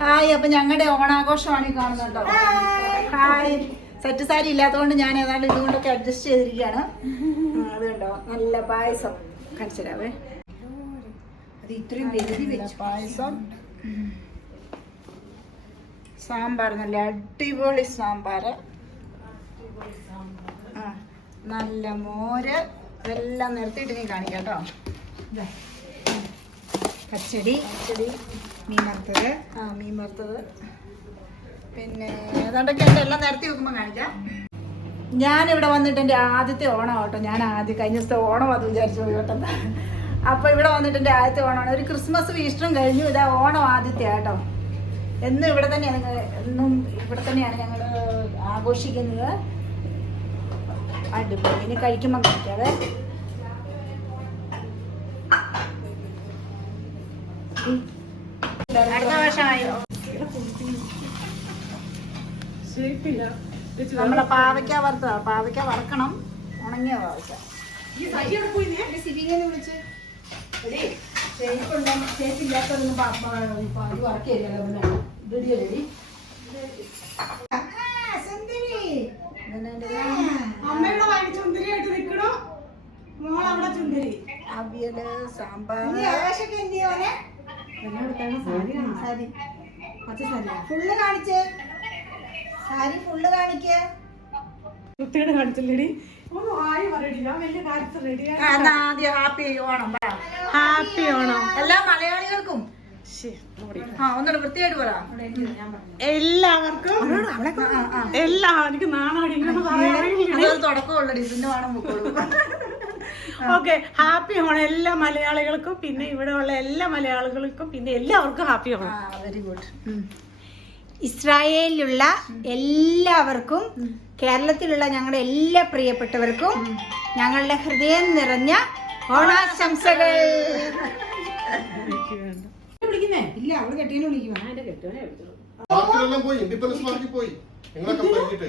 Hi അപ്പൊ ഞങ്ങളുടെ ഓണാഘോഷമാണ് ഈ കാണുന്നുണ്ടോ ഹായ്. സെറ്റ് സാരി ഇല്ലാത്തതുകൊണ്ട് ഞാൻ ഏതാണ്ട് ഇതുകൊണ്ടൊക്കെ അഡ്ജസ്റ്റ് ചെയ്തിരിക്കുകയാണ്. അതുണ്ടോ നല്ല പായസം. കാണിച്ചരാവേ അത് ഇത്രയും വെച്ചു പായസം. സാമ്പാർ നല്ല അടിപൊളി സാമ്പാർ. ആ, നല്ല മോര്. ഇതെല്ലാം നിർത്തിയിട്ട് നീ കാണിക്കാം കേട്ടോ. പച്ചടി. പച്ചടി. മീൻ വറുത്തത്. ആ മീൻ വറുത്തത്. പിന്നെ ഏതാണ്ടൊക്കെ എന്റെ എല്ലാം നിരത്തി വെക്കുമ്പോൾ കാണിക്കാം. ഞാനിവിടെ വന്നിട്ട് എന്റെ ആദ്യത്തെ ഓണം കേട്ടോ ഞാൻ ആദ്യം കഴിഞ്ഞ ദിവസത്തെ ഓണം അത് വിചാരിച്ചു പോയി കേട്ടോ. അപ്പോൾ ഇവിടെ വന്നിട്ട് എന്റെ ആദ്യത്തെ ഓണമാണ് ഒരു ക്രിസ്മസ് ഈസ്റ്ററും കഴിഞ്ഞു. ഇതാ ഓണം ആദ്യത്തെ ആട്ടോ. എന്നും ഇവിടെ തന്നെയാണ് എന്നും ഇവിടെ തന്നെയാണ് ഞങ്ങൾ ആഘോഷിക്കുന്നത്. അടിപൊളി. ഇനി കഴിക്കുമ്പോൾ കഴിക്കാവേ അടുത്ത വർഷമായോ. നമ്മളെ പാവയ്ക്ക വറുത്ത പാവയ്ക്ക വറക്കണം. ഉണങ്ങിയ പാവയ്ക്ക. അമ്മയുടെ വാങ്ങി ചുന്ദരിയായിട്ട് നിക്കണു. മോൾ അവിടെ ചുന്ദരി. അവിയൽ സാമ്പാർ. സാരി പച്ച സാരി ഫുള്ള് കാണിച്ച്. സാരി ഫുള്ള് കാണിക്ക്. കുട്ടിയുടെ കാണിച്ചില്ലേടി? ഹാപ്പി ഓണം ഹാപ്പി ഓണം എല്ലാ മലയാളികൾക്കും. ആ ഒന്നുകൂടെ വൃത്തിയായിട്ട് പറ. എല്ലാവർക്കും? ആ, ആ. എല്ലാ എനിക്ക് നാണാടി തുടക്കമുള്ളടി. പിന്നെ വേണം ഓക്കെ ഹാപ്പി ഓണം എല്ലാ മലയാളികൾക്കും പിന്നെ ഇവിടെ ഉള്ള എല്ലാ മലയാളികൾക്കും പിന്നെ എല്ലാവർക്കും ഹാപ്പി ഓണം വെരി ഗുഡ്. ഇസ്രായേലിലുള്ള എല്ലാവർക്കും കേരളത്തിലുള്ള ഞങ്ങളുടെ എല്ലാ പ്രിയപ്പെട്ടവർക്കും ഞങ്ങളുടെ ഹൃദയം നിറഞ്ഞ ഓണാശംസകൾ. വിളിക്കുന്നേ? ഇല്ല അവൾ കെട്ടിയെ വിളിക്കുവാ. പോയി ഇൻഡിപെൻഡൻസ് പോയി. നിങ്ങളൊക്കെ പറഞ്ഞിട്ട്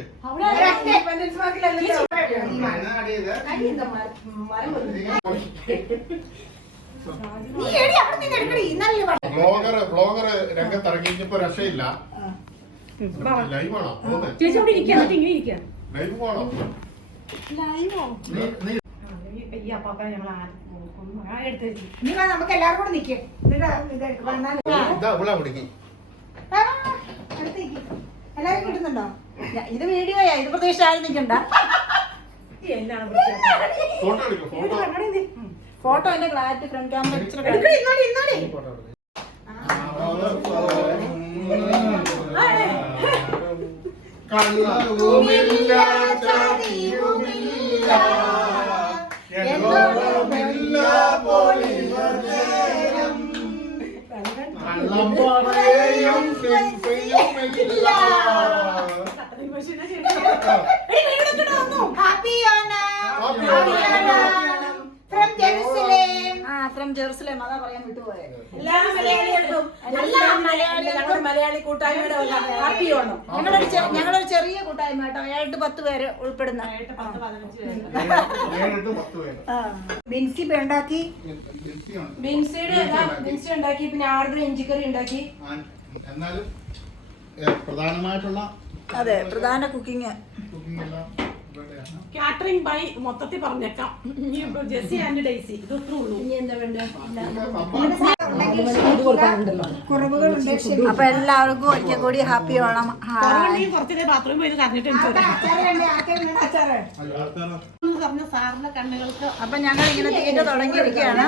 ബ്ലോഗർ ബ്ലോഗർ രംഗത്തിറങ്ങിയപ്പോ രക്ഷയില്ല. ലൈവ് ആണോ? ചേച്ചി അവിടെ ഇരിക്കുക എന്നിട്ട് ഇങ്ങനെ ഇരിക്കുക ലൈവ് ആണോ? നമുക്ക് എല്ലാവർക്കും കൂടെ നിൽക്കേ എല്ലാവരും കിട്ടുന്നുണ്ടോ? ഇത് വീഡിയോയാ ഇത് പ്രതീക്ഷ ആരും നിൽക്കണ്ട ഫോട്ടോ എടുക്കും ഫോട്ടോ. ഫോട്ടോ എന്റെ ക്ലാരിറ്റി ഫ്രണ്ട് ക്യാമറ കണ്ണുമില്ല ചതിയുമില്ല എന്നോടുമില്ല പൊലിവചനം കള്ളം പറയും ശിക്ഷയുമില്ല ഹാപ്പി ഓണം ജെറുസലേം ആ ഫ്രം ജെറുസലേം അതാ പറയാൻ വിട്ടുപോയെ. എല്ലാ മലയാളികൾക്കും എല്ലാ മലയാളികൾക്കും മലയാളി കൂട്ടായ്മയുടെ ഹാപ്പി ഓണം ഞങ്ങളൊരു ചെറിയ കൂട്ടായ്മ കേട്ടോ. ഏഴ് പത്ത് പേര്. ഉൾപ്പെടുന്ന ഏഴെട്ട് പത്ത് പേര്. ആ. ബിൻസി ഉണ്ടാക്കി. ബിൻസിയുടെ ബിൻസി ഉണ്ടാക്കി. പിന്നെ ആർദ്ര ഇഞ്ചിക്കറി ഉണ്ടാക്കി? എന്നാലും പ്രധാനമായിട്ടുള്ള അതെ പ്രധാന കുക്കിംഗ്. കുക്കിംഗ് എല്ലാം കാറ്ററിംഗ് ബൈ മൊത്തത്തിൽ പറഞ്ഞേക്കാം. ജെസ്സി ആൻഡ് ഡേസി ഇത് ഒത്രേ ഉള്ളൂ. ഇനി എന്താ വേണ്ട? അപ്പൊ എല്ലാവർക്കും ഒരിക്കൽ കൂടി ഹാപ്പി ഓണം ഹായ്. കുറച്ചേ ബാത്റൂമിൽ പോയി സാറിന്റെ കണ്ണുകൾക്ക് അപ്പൊ ഞങ്ങൾ ഇങ്ങനെ തീറ്റ തുടങ്ങിയിരിക്കുകയാണ്.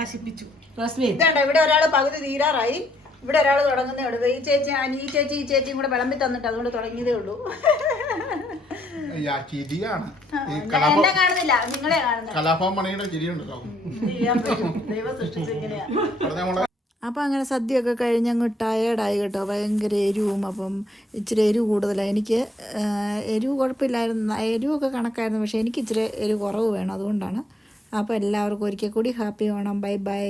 നശിപ്പിച്ചു. റോസ്മി. ഇതാണ്ട് ഇവിടെ ഒരാൾ പകുതി തീരാറായി. ഇവിടെ ഒരാൾ തുടങ്ങുന്നേ ഉള്ളൂ. ഈ ചേച്ചി ഈ ചേച്ചി ഈ ചേച്ചിയും കൂടെ വിളമ്പി തന്നിട്ട് അതുകൊണ്ട് തുടങ്ങിയതേ ഉള്ളൂ. അപ്പൊ ചിരിയാണ്. കഴിഞ്ഞ് എന്നെ കാണുന്നില്ല നിങ്ങളെ കലാഭവൻ മണിയുടെ ചിരിയുണ്ടല്ലോ ദൈവം അപ്പോൾ അങ്ങനെ സദ്യയൊക്കെ കഴിഞ്ഞങ്ങ് ടയേർഡായി കേട്ടോ. ഭയങ്കര എരിവും അപ്പം ഇച്ചിരി എരിവ് കൂടുതലാണ് എനിക്ക് എരിവ് കുഴപ്പമില്ലായിരുന്നു. എരിവൊക്കെ കണക്കായിരുന്നു പക്ഷേ എനിക്ക് ഇച്ചിരി എരിവ് കുറവ് വേണം അതുകൊണ്ടാണ്. അപ്പോൾ എല്ലാവർക്കും ഒരിക്കൽ കൂടി ഹാപ്പി ഓണം ബൈ ബൈ.